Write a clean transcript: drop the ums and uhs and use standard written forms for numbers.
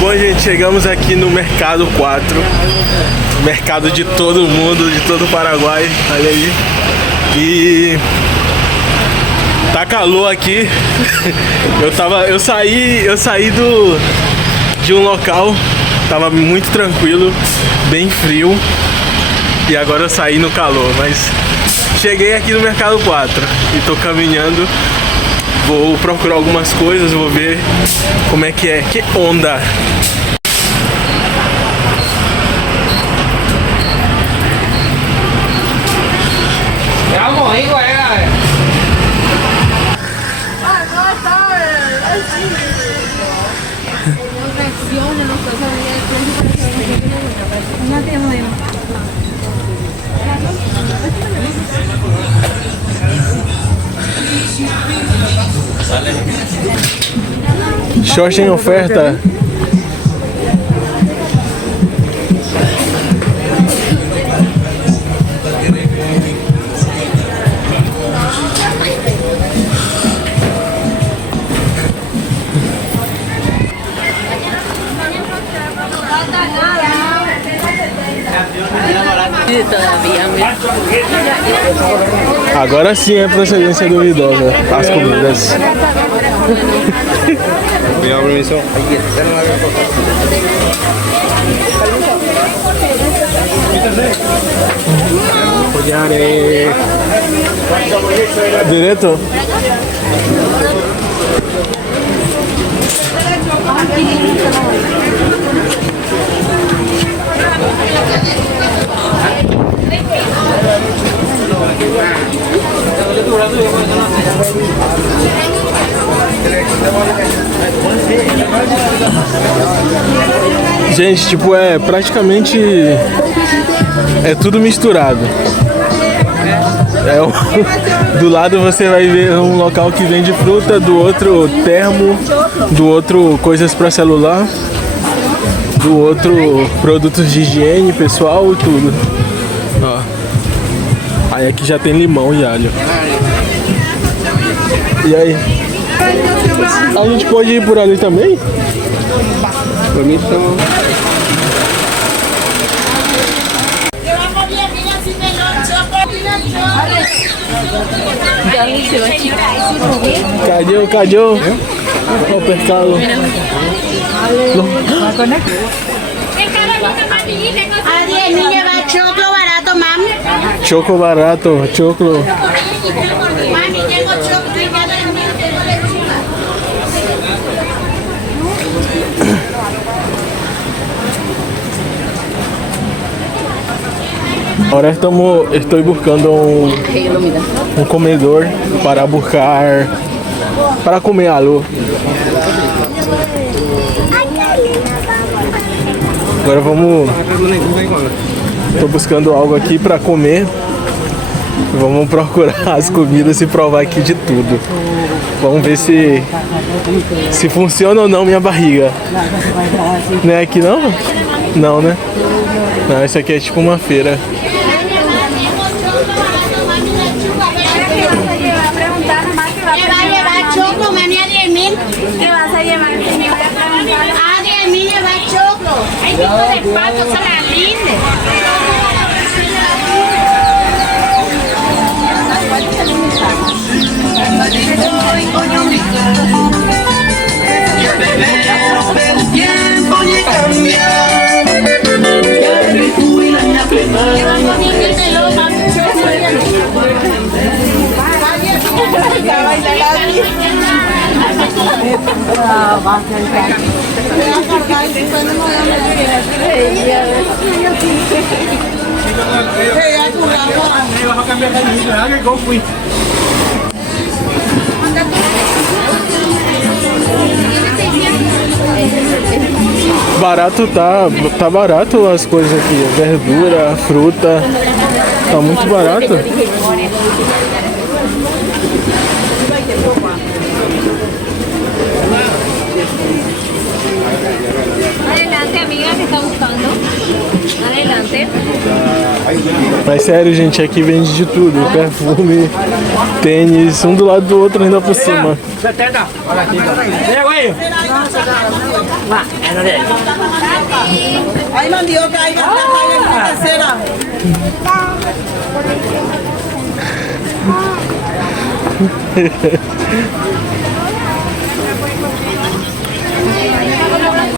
Bom, gente, chegamos aqui no Mercado 4. Mercado de todo mundo, de todo o Paraguai. Olha aí. E tá calor aqui. Eu saí de um local, tava muito tranquilo, bem frio. E agora eu saí no calor, mas cheguei aqui no Mercado 4 e tô caminhando. Vou procurar algumas coisas, vou ver como é que é. Que onda! Short em oferta. Agora sim é procedência duvidosa as comidas. Direto? Gente, tipo, é praticamente tudo misturado. Do lado você vai ver um local que vende fruta, do outro termo, do outro coisas para celular, do outro produtos de higiene pessoal e tudo. Ó. Aí aqui já tem limão e alho. E aí? A gente pode ir por ali também? Permissão. Cadê o pescado? Choco barato, choco. Ahora estoy buscando un comedor para comer algo. Agora tô buscando algo aqui para comer. Vamos procurar as comidas e provar aqui de tudo. Vamos ver se funciona ou não minha barriga. Não é aqui não? Não, né? Não, isso aqui é tipo uma feira. Barato tá barato as coisas aqui, verdura, fruta, tá muito barato. Adelante, amiga, que está buscando. Adelante. Mas sério, gente, aqui vende de tudo, perfume, tênis, um do lado do outro ainda por cima. Hay mandioca, hay batata, hay harina casera.